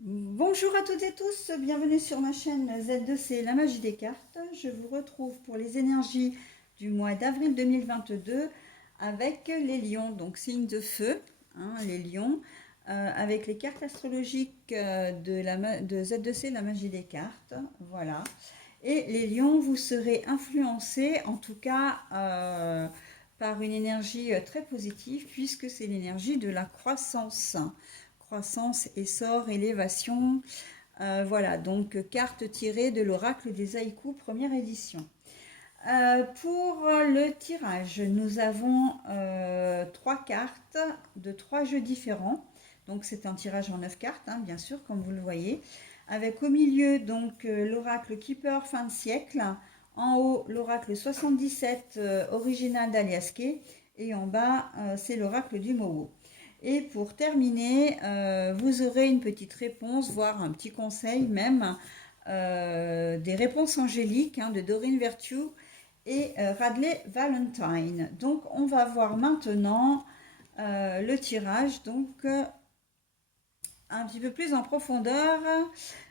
Bonjour à toutes et tous, bienvenue sur ma chaîne Z2C, la magie des cartes. Je vous retrouve pour les énergies du mois d'avril 2022 avec les lions, donc signe de feu, les lions, avec les cartes astrologiques de Z2C, la magie des cartes. Voilà. Et les lions, vous serez influencés, en tout cas, par une énergie très positive, puisque c'est l'énergie de la croissance. Croissance, essor, élévation. Voilà, donc carte tirée de l'oracle des haïkus, première édition. Pour le tirage, nous avons trois cartes de trois jeux différents. Donc c'est un tirage en 9 cartes, bien sûr, comme vous le voyez. Avec au milieu donc l'oracle Keeper fin de siècle. En haut, l'oracle 77 original d'Aliasqué. Et en bas, c'est l'oracle du Mowo. Et pour terminer, vous aurez une petite réponse, voire un petit conseil même, des réponses angéliques de Doreen Virtue et Radley Valentine. Donc on va voir maintenant le tirage, donc un petit peu plus en profondeur.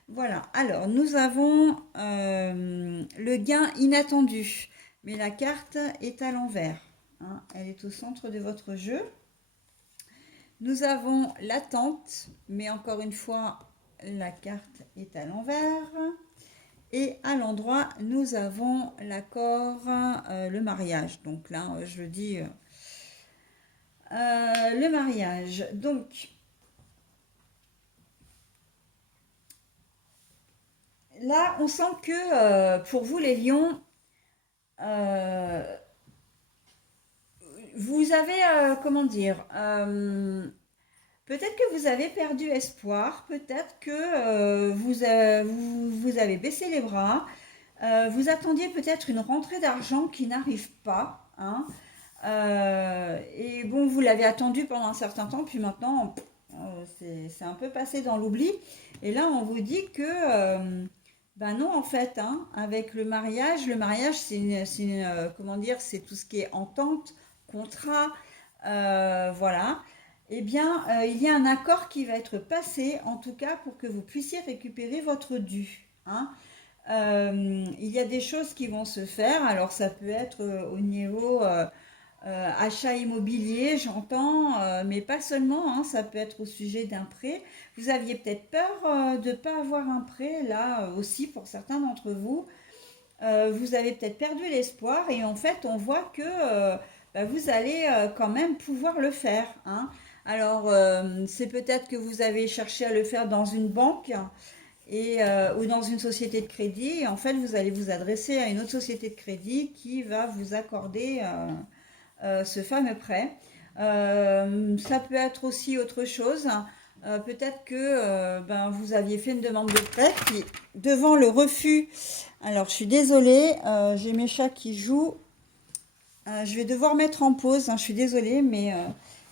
Voilà, alors nous avons le gain inattendu, mais la carte est à l'envers. Elle est au centre de votre jeu. Nous avons l'attente, mais encore une fois, la carte est à l'envers. Et à l'endroit, nous avons l'accord, le mariage. Donc là, je dis le mariage. Donc là, on sent que pour vous, les lions, euh, vous avez, comment dire, peut-être que vous avez perdu espoir, peut-être que vous avez baissé les bras, vous attendiez peut-être une rentrée d'argent qui n'arrive pas, hein. Et bon, vous l'avez attendu pendant un certain temps, puis maintenant, c'est un peu passé dans l'oubli. Et là, on vous dit que, ben non, en fait, avec le mariage, comment dire, c'est tout ce qui est entente, contrat, voilà. Eh bien, il y a un accord qui va être passé, en tout cas, pour que vous puissiez récupérer votre dû, hein. Il y a des choses qui vont se faire. Alors, ça peut être au niveau achat immobilier, j'entends, mais pas seulement, ça peut être au sujet d'un prêt. Vous aviez peut-être peur de ne pas avoir un prêt, là aussi, pour certains d'entre vous. Vous avez peut-être perdu l'espoir et en fait, on voit que bah, vous allez quand même pouvoir le faire, hein. Alors, c'est peut-être que vous avez cherché à le faire dans une banque ou dans une société de crédit. Et en fait, vous allez vous adresser à une autre société de crédit qui va vous accorder ce fameux prêt. Ça peut être aussi autre chose. Peut-être que ben, vous aviez fait une demande de prêt, puis devant le refus, alors je suis désolée, j'ai mes chats qui jouent. Je vais devoir mettre en pause, je suis désolée, mais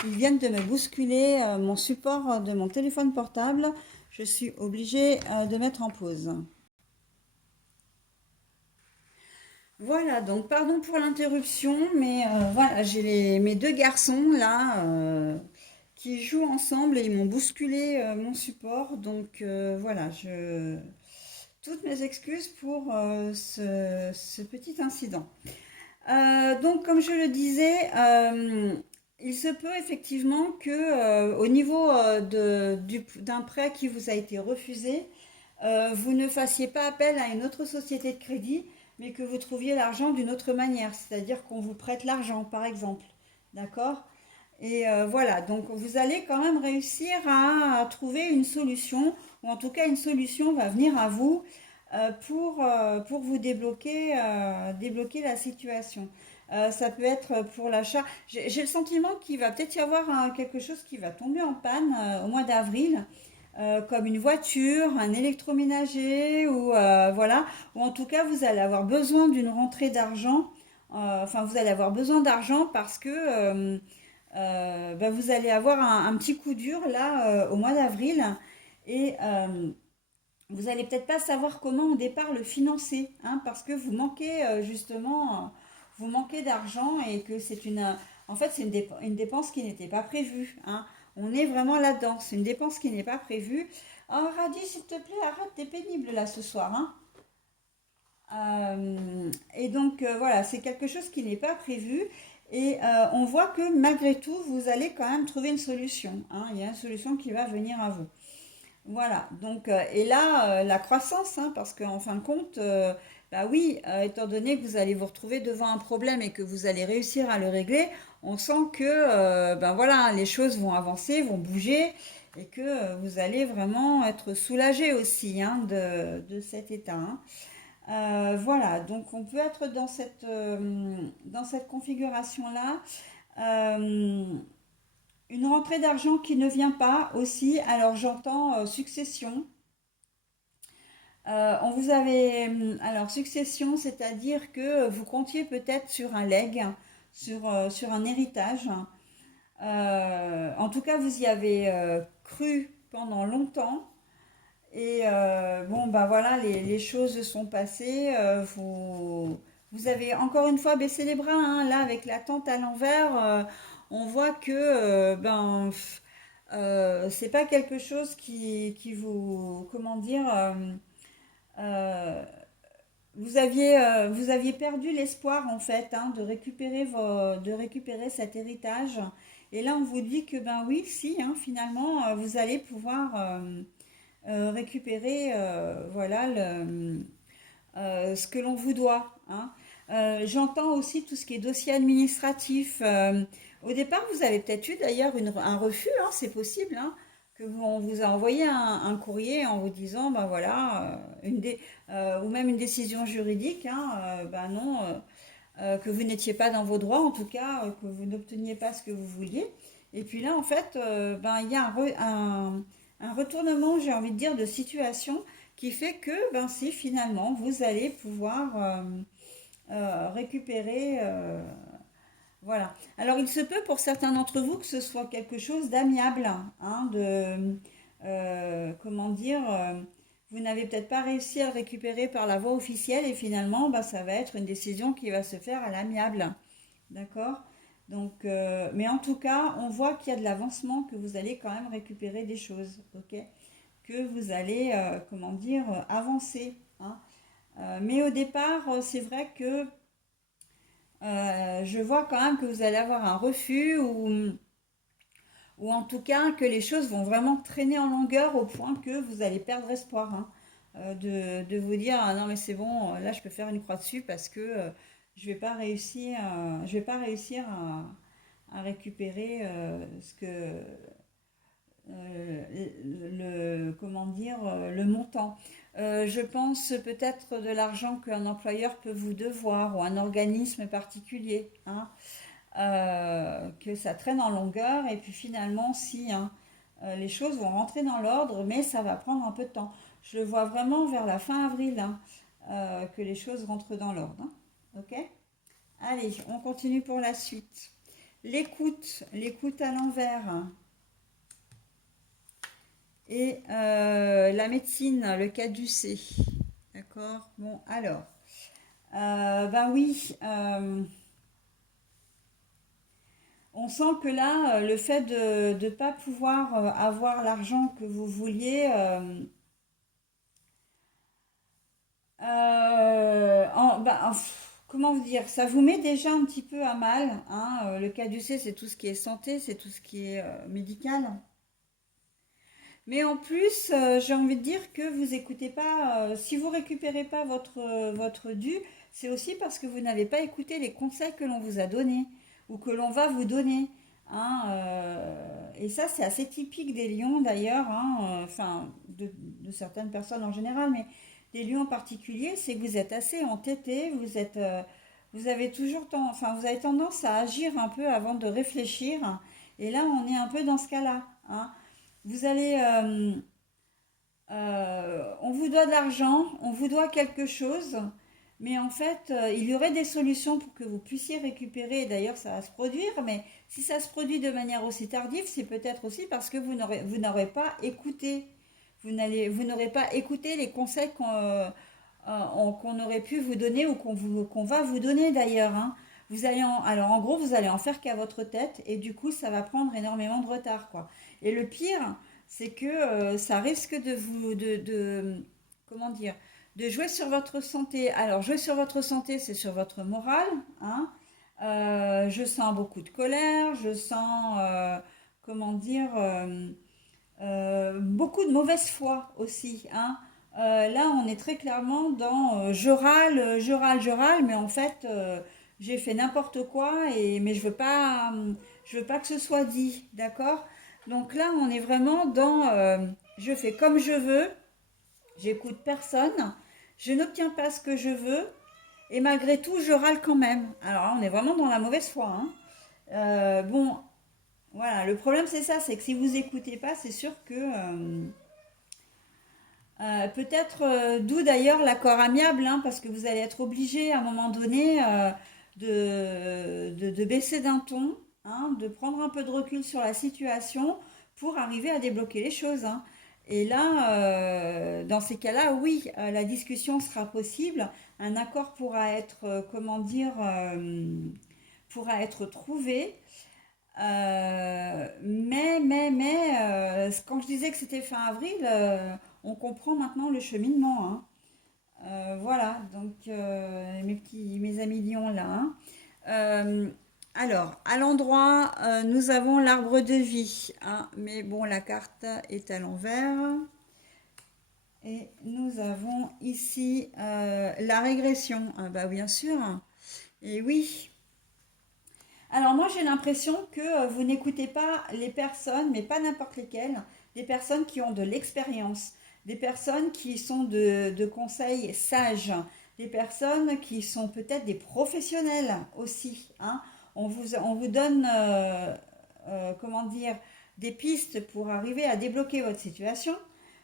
ils viennent de me bousculer mon support de mon téléphone portable. Je suis obligée de mettre en pause. Voilà, donc pardon pour l'interruption, mais voilà, j'ai mes deux garçons là qui jouent ensemble et ils m'ont bousculé mon support. Donc voilà, toutes mes excuses pour ce petit incident. Donc comme je le disais, il se peut effectivement que au niveau d'un prêt qui vous a été refusé, vous ne fassiez pas appel à une autre société de crédit, mais que vous trouviez l'argent d'une autre manière, c'est-à-dire qu'on vous prête l'argent, par exemple. D'accord? Et voilà, donc vous allez quand même réussir à trouver une solution, ou en tout cas une solution va venir à vous pour vous débloquer la situation. Ça peut être pour l'achat. J'ai le sentiment qu'il va peut-être y avoir quelque chose qui va tomber en panne au mois d'avril comme une voiture, un électroménager ou voilà, ou en tout cas vous allez avoir besoin d'une rentrée d'argent. Enfin, vous allez avoir besoin d'argent parce que ben, vous allez avoir un petit coup dur là au mois d'avril et vous allez peut-être pas savoir comment au départ le financer, parce que vous manquez justement, vous manquez d'argent et que c'est en fait c'est une dépense qui n'était pas prévue, hein. On est vraiment là-dedans. C'est une dépense qui n'est pas prévue. Oh, Radis, s'il te plaît, arrête, t'es pénible là ce soir, hein. Et donc voilà, c'est quelque chose qui n'est pas prévu. Et on voit que malgré tout, vous allez quand même trouver une solution, hein. Il y a une solution qui va venir à vous. Voilà, donc, et là, la croissance, hein, parce qu'en fin de compte, bah oui, étant donné que vous allez vous retrouver devant un problème et que vous allez réussir à le régler, on sent que, ben voilà, les choses vont avancer, vont bouger, et que vous allez vraiment être soulagé aussi, hein, de cet état, hein. Voilà, donc on peut être dans cette configuration-là. Euh, une rentrée d'argent qui ne vient pas aussi, alors j'entends succession. On vous avait, alors succession, c'est-à-dire que vous comptiez peut-être sur un legs, sur un héritage. En tout cas, vous y avez cru pendant longtemps. Et bon, bah voilà, les choses sont passées. Vous avez encore une fois baissé les bras, hein. Là, avec la tente à l'envers, on voit que c'est pas quelque chose qui vous, comment dire, euh, vous aviez perdu l'espoir en fait, hein, de récupérer cet héritage. Et là, on vous dit que ben oui, si, hein, finalement, vous allez pouvoir récupérer, voilà, ce que l'on vous doit, hein. J'entends aussi tout ce qui est dossier administratif. Au départ, vous avez peut-être eu d'ailleurs un refus, hein, c'est possible, hein, on vous a envoyé un courrier en vous disant, ben voilà, ou même une décision juridique, hein, ben non, que vous n'étiez pas dans vos droits, en tout cas, que vous n'obteniez pas ce que vous vouliez. Et puis là, en fait, ben, il y a un retournement, j'ai envie de dire, de situation qui fait que, ben, si finalement, vous allez pouvoir récupérer. Voilà. Alors, il se peut pour certains d'entre vous que ce soit quelque chose d'amiable, hein, comment dire, vous n'avez peut-être pas réussi à le récupérer par la voie officielle et finalement, bah, ça va être une décision qui va se faire à l'amiable. D'accord? Donc, mais en tout cas, on voit qu'il y a de l'avancement, que vous allez quand même récupérer des choses, ok? Que vous allez, comment dire, avancer, hein. Mais au départ, c'est vrai que je vois quand même que vous allez avoir un refus ou en tout cas que les choses vont vraiment traîner en longueur au point que vous allez perdre espoir, hein. De vous dire ah non mais c'est bon, là je peux faire une croix dessus parce que je vais pas réussir à récupérer ce que comment dire, le montant. Je pense peut-être de l'argent qu'un employeur peut vous devoir ou un organisme particulier, hein, que ça traîne en longueur et puis finalement si, hein, les choses vont rentrer dans l'ordre mais ça va prendre un peu de temps. Je le vois vraiment vers la fin avril, hein, que les choses rentrent dans l'ordre, hein. Ok. Allez, on continue pour la suite. L'écoute à l'envers et la médecine, le caducée. D'accord. Bon, alors, ben oui, on sent que là, le fait de ne pas pouvoir avoir l'argent que vous vouliez, comment vous dire, ça vous met déjà un petit peu à mal, hein. Le caducée, c'est tout ce qui est santé, c'est tout ce qui est médical. Mais en plus, j'ai envie de dire que vous écoutez pas, si vous récupérez pas votre dû, c'est aussi parce que vous n'avez pas écouté les conseils que l'on vous a donnés ou que l'on va vous donner, hein. Et ça, c'est assez typique des lions d'ailleurs, hein, enfin de certaines personnes en général, mais des lions en particulier, c'est que vous êtes assez entêtés, vous avez enfin, vous avez tendance à agir un peu avant de réfléchir. Et là, on est un peu dans ce cas-là, hein. Vous allez, on vous doit de l'argent, on vous doit quelque chose, mais en fait, il y aurait des solutions pour que vous puissiez récupérer. D'ailleurs, ça va se produire, mais si ça se produit de manière aussi tardive, c'est peut-être aussi parce que vous n'aurez pas écouté. Vous n'aurez pas écouté les conseils qu'on aurait pu vous donner ou qu'on va vous donner d'ailleurs, hein. Alors en gros, vous allez en faire qu'à votre tête et du coup, ça va prendre énormément de retard, quoi. Et le pire, c'est que ça risque de vous, comment dire, de jouer sur votre santé. Alors, jouer sur votre santé, c'est sur votre morale, hein. Je sens beaucoup de colère, je sens, comment dire, beaucoup de mauvaise foi aussi, hein. Là, on est très clairement dans je râle, mais en fait, j'ai fait n'importe quoi mais je veux pas que ce soit dit, d'accord? Donc là, on est vraiment dans je fais comme je veux, j'écoute personne, je n'obtiens pas ce que je veux et malgré tout, je râle quand même. Alors là, on est vraiment dans la mauvaise foi, hein. Bon, voilà, le problème c'est ça, c'est que si vous écoutez pas, c'est sûr que peut-être d'où d'ailleurs l'accord amiable, hein, parce que vous allez être obligé à un moment donné de baisser d'un ton, hein, de prendre un peu de recul sur la situation pour arriver à débloquer les choses, hein. Et là, dans ces cas-là, oui, la discussion sera possible, un accord pourra être, comment dire, pourra être trouvé. Quand je disais que c'était fin avril, on comprend maintenant le cheminement, hein. Voilà, donc mes amis lions là, hein. Euh, alors, à l'endroit, nous avons l'arbre de vie, hein, mais bon, la carte est à l'envers. Et nous avons ici la régression. Ah bah bien sûr. Et oui. Alors moi j'ai l'impression que vous n'écoutez pas les personnes, mais pas n'importe lesquelles, des personnes qui ont de l'expérience, des personnes qui sont de conseils sages, des personnes qui sont peut-être des professionnels aussi, hein. On vous donne, comment dire, des pistes pour arriver à débloquer votre situation,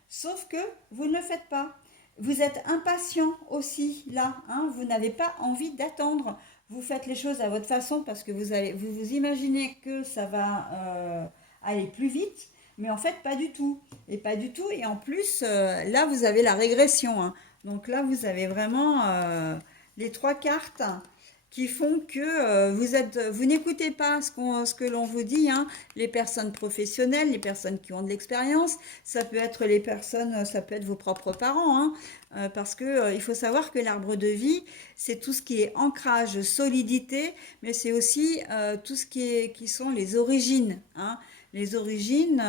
sauf que vous ne le faites pas. Vous êtes impatient aussi là, hein, vous n'avez pas envie d'attendre. Vous faites les choses à votre façon parce que vous imaginez que ça va aller plus vite, mais en fait pas du tout. Et pas du tout. Et en plus, là vous avez la régression, hein. Donc là vous avez vraiment les trois cartes qui font que vous n'écoutez pas ce que l'on vous dit, hein. Les personnes professionnelles, les personnes qui ont de l'expérience, ça peut être les personnes, ça peut être vos propres parents, hein. Parce que il faut savoir que l'arbre de vie, c'est tout ce qui est ancrage, solidité, mais c'est aussi tout ce qui sont les origines, hein. Les origines,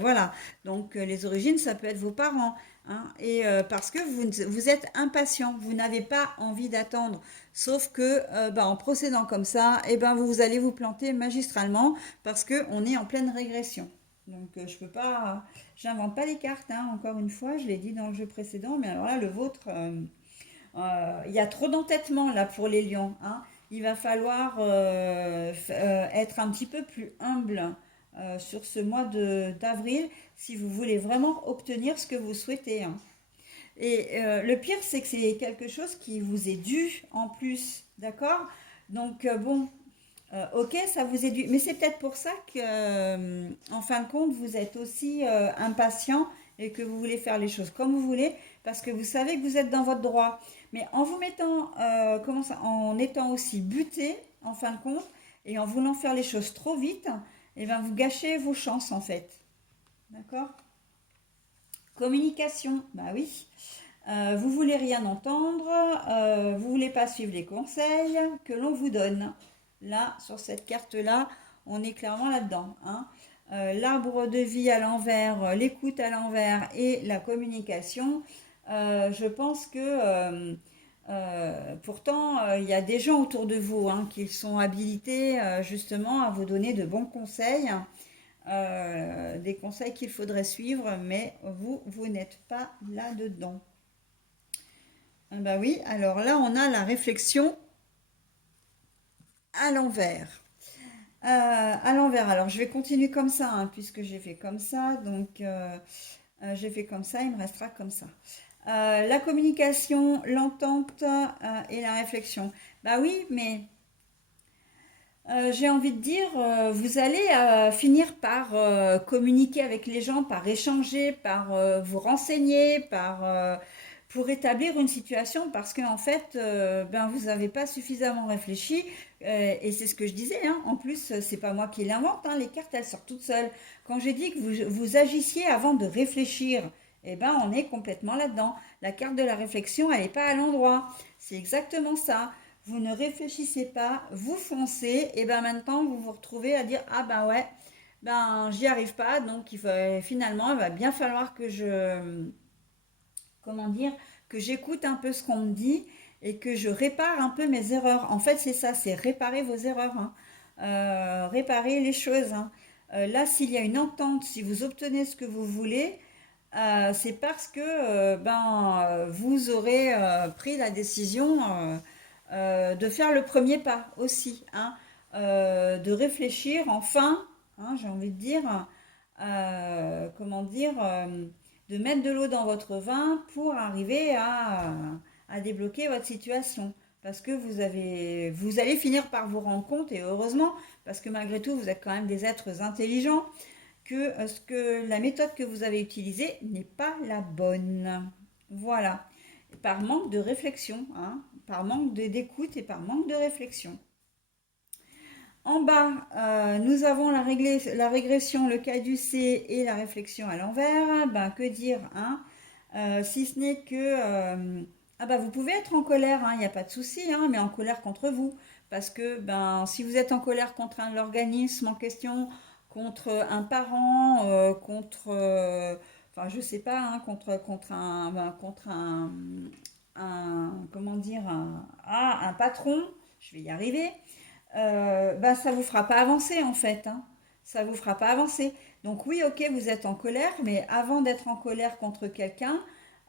voilà. Donc les origines, ça peut être vos parents, hein. Et parce que vous êtes impatient, vous n'avez pas envie d'attendre. Sauf que en procédant comme ça, eh ben, vous allez vous planter magistralement parce qu'on est en pleine régression. Donc je peux pas, j'invente pas les cartes, hein, encore une fois, je l'ai dit dans le jeu précédent, mais alors là, le vôtre, il y a trop d'entêtement là pour les lions, hein. Il va falloir être un petit peu plus humble sur ce mois d'avril si vous voulez vraiment obtenir ce que vous souhaitez, hein. Et le pire, c'est que c'est quelque chose qui vous est dû en plus, d'accord? Donc bon, ok, ça vous est dû, mais c'est peut-être pour ça que, en fin de compte, vous êtes aussi impatient et que vous voulez faire les choses comme vous voulez, parce que vous savez que vous êtes dans votre droit. Mais en vous mettant, en étant aussi buté, en fin de compte, et en voulant faire les choses trop vite, et ben vous gâchez vos chances en fait, d'accord? Communication, bah oui. Vous voulez rien entendre, vous voulez pas suivre les conseils que l'on vous donne. Là, sur cette carte-là, on est clairement là-dedans, hein. L'arbre de vie à l'envers, l'écoute à l'envers et la communication. Je pense que pourtant, il y a des gens autour de vous, hein, qui sont habilités justement à vous donner de bons conseils, des conseils qu'il faudrait suivre, mais vous n'êtes pas là-dedans. Ah bah oui, alors là, on a la réflexion à l'envers. À l'envers, alors je vais continuer comme ça, hein, puisque j'ai fait comme ça, donc j'ai fait comme ça, il me restera comme ça. La communication, l'entente et la réflexion. Bah oui, mais j'ai envie de dire, vous allez finir par communiquer avec les gens, par échanger, par vous renseigner, pour établir une situation parce que en fait, ben, vous n'avez pas suffisamment réfléchi. Et c'est ce que je disais, hein. En plus, c'est pas moi qui l'invente, hein. Les cartes, elles sortent toutes seules. Quand j'ai dit que vous agissiez avant de réfléchir, eh ben, on est complètement là-dedans. La carte de la réflexion, elle n'est pas à l'endroit. C'est exactement ça. Vous ne réfléchissez pas, vous foncez, et ben maintenant vous vous retrouvez à dire ah ben ouais, ben j'y arrive pas, donc finalement il va bien falloir que comment dire, que j'écoute un peu ce qu'on me dit et que je répare un peu mes erreurs. En fait, c'est ça, c'est réparer vos erreurs, hein. Réparer les choses, hein. Là, s'il y a une entente, si vous obtenez ce que vous voulez, c'est parce que vous aurez pris la décision de faire le premier pas aussi, hein, de réfléchir enfin, hein, j'ai envie de dire, comment dire, de mettre de l'eau dans votre vin pour arriver à débloquer votre situation. Parce que vous allez finir par vous rendre compte, et heureusement, parce que malgré tout, vous êtes quand même des êtres intelligents, que la méthode que vous avez utilisée n'est pas la bonne. Voilà. Par manque de réflexion, hein, par manque d'écoute et par manque de réflexion. En bas, nous avons la régression, le caducé et la réflexion à l'envers. Ben, que dire, hein, si ce n'est que vous pouvez être en colère, hein, il n'y a pas de souci, hein, mais en colère contre vous. Parce que ben, si vous êtes en colère contre l'organisme en question, contre un parent, enfin je sais pas, hein, contre comment dire, un patron, je vais y arriver, ça vous fera pas avancer en fait, hein. Ça vous fera pas avancer. Donc oui, ok, vous êtes en colère, mais avant d'être en colère contre quelqu'un,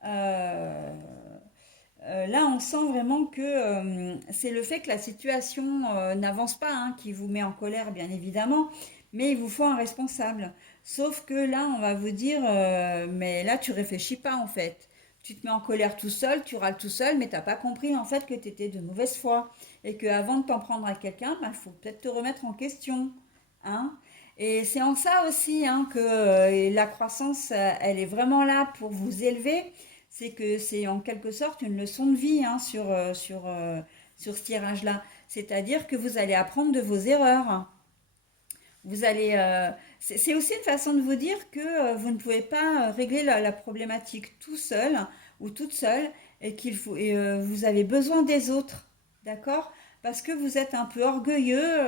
euh, là on sent vraiment que c'est le fait que la situation n'avance pas, hein, qui vous met en colère, bien évidemment, mais il vous faut un responsable. Sauf que là, on va vous dire, mais là tu réfléchis pas en fait. Tu te mets en colère tout seul, tu râles tout seul, mais t'as pas compris en fait que tu étais de mauvaise foi et que avant de t'en prendre à quelqu'un, il faut peut-être te remettre en question, hein. Et c'est en ça aussi, hein, que la croissance, elle est vraiment là pour vous élever. C'est que c'est en quelque sorte une leçon de vie, hein, sur ce tirage-là. C'est-à-dire que vous allez apprendre de vos erreurs. Vous allez, c'est aussi une façon de vous dire que vous ne pouvez pas régler la problématique tout seul ou toute seule et vous avez besoin des autres, d'accord? Parce que vous êtes un peu orgueilleux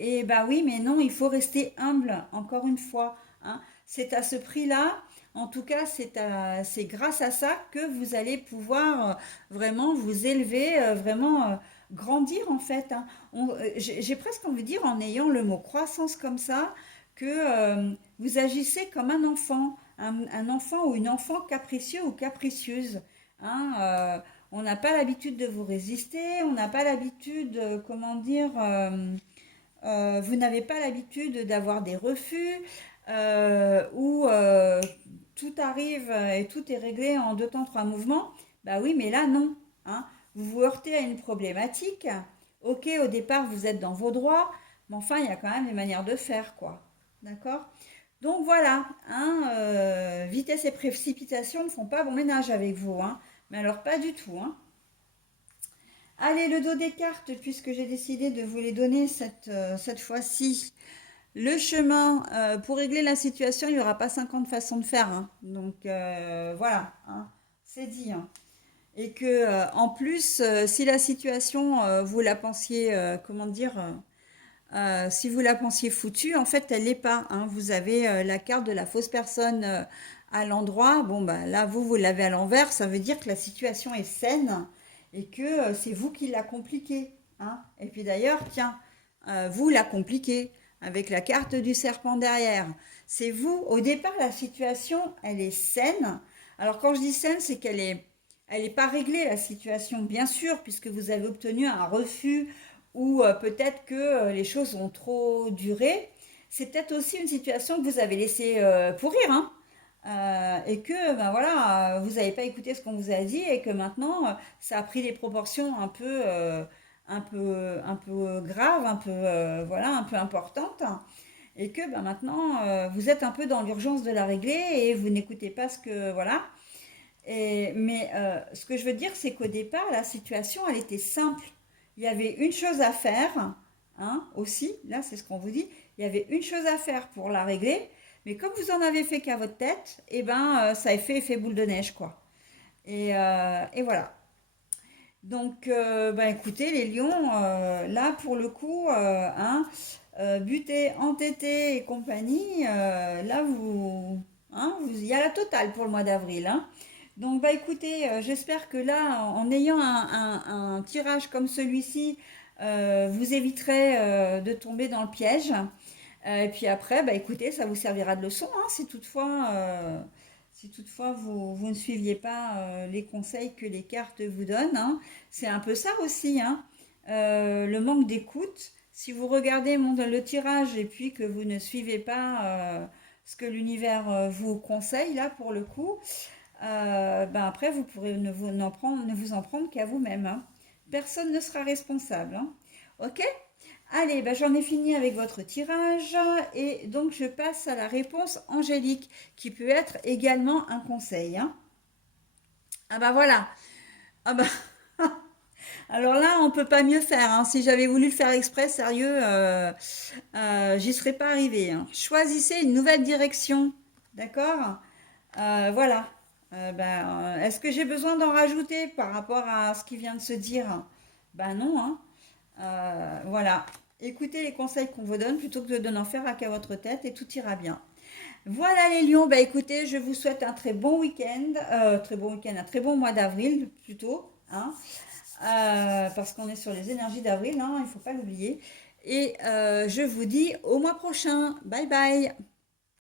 et bah oui, mais non, il faut rester humble, encore une fois, hein. C'est à ce prix-là, en tout cas, c'est grâce à ça que vous allez pouvoir vraiment vous élever, vraiment grandir en fait, hein. J'ai presque envie de dire, en ayant le mot croissance comme ça, que vous agissez comme un enfant, un enfant ou une enfant capricieux ou capricieuse, hein. On n'a pas l'habitude de vous résister, on n'a pas l'habitude, comment dire, vous n'avez pas l'habitude d'avoir des refus, où tout arrive et tout est réglé en deux temps, trois mouvements. Bah oui, mais là, non, hein. Vous vous heurtez à une problématique. Ok, au départ, vous êtes dans vos droits, mais enfin, il y a quand même des manières de faire, quoi. D'accord? Donc voilà, hein, vitesse et précipitation ne font pas bon ménage avec vous, hein. Mais alors, pas du tout, hein. Allez, le dos des cartes, puisque j'ai décidé de vous les donner cette fois-ci. Le chemin, pour régler la situation, il n'y aura pas 50 façons de faire, hein. Donc voilà, hein, c'est dit, hein. Et que en plus, si la situation, vous la pensiez, comment dire, si vous la pensiez foutue, en fait, elle l'est pas, hein. Vous avez la carte de la fausse personne à l'endroit. Bon, bah là, vous l'avez à l'envers. Ça veut dire que la situation est saine et que c'est vous qui la compliquez, hein. Et puis d'ailleurs, tiens, vous la compliquez avec la carte du serpent derrière. C'est vous. Au départ, la situation, elle est saine. Alors quand je dis saine, c'est elle est pas réglée la situation, bien sûr, puisque vous avez obtenu un refus ou peut-être que les choses ont trop duré. C'est peut-être aussi une situation que vous avez laissé pourrir, hein. Et que ben voilà, vous n'avez pas écouté ce qu'on vous a dit et que maintenant ça a pris des proportions un peu graves, un peu voilà, un peu importantes, et que ben maintenant vous êtes un peu dans l'urgence de la régler et vous n'écoutez pas ce que voilà. Mais ce que je veux dire, c'est qu'au départ, la situation, elle était simple. Il y avait une chose à faire, hein, aussi, là, c'est ce qu'on vous dit. Il y avait une chose à faire pour la régler, mais comme vous en avez fait qu'à votre tête, eh ben, ça a fait effet boule de neige, quoi. Et voilà. Donc, ben, écoutez, les lions, là, pour le coup, hein, buté, entêté et compagnie, là, il y a la totale pour le mois d'avril, hein. Donc, bah, écoutez, j'espère que là, en ayant un tirage comme celui-ci, vous éviterez de tomber dans le piège. Et puis après, bah, écoutez, ça vous servira de leçon, hein, si toutefois vous ne suiviez pas les conseils que les cartes vous donnent, hein. C'est un peu ça aussi, hein. Le manque d'écoute. Si vous regardez le tirage et puis que vous ne suivez pas ce que l'univers vous conseille, là, pour le coup, ben après, vous pourrez ne vous en prendre qu'à vous-même, hein. Personne ne sera responsable, hein. Ok? Allez, ben j'en ai fini avec votre tirage et donc je passe à la réponse angélique qui peut être également un conseil, hein. Ah bah voilà. Ah bah alors là, on peut pas mieux faire, hein. Si j'avais voulu le faire exprès, sérieux, j'y serais pas arrivée, hein. Choisissez une nouvelle direction, d'accord? Voilà. Est-ce que j'ai besoin d'en rajouter par rapport à ce qui vient de se dire? Ben non, hein. Voilà. Écoutez les conseils qu'on vous donne plutôt que de n'en faire qu'à votre tête et tout ira bien. Voilà les lions, bah écoutez, je vous souhaite un très bon week-end, un très bon mois d'avril plutôt, hein, parce qu'on est sur les énergies d'avril, hein, il ne faut pas l'oublier. Et je vous dis au mois prochain. Bye bye.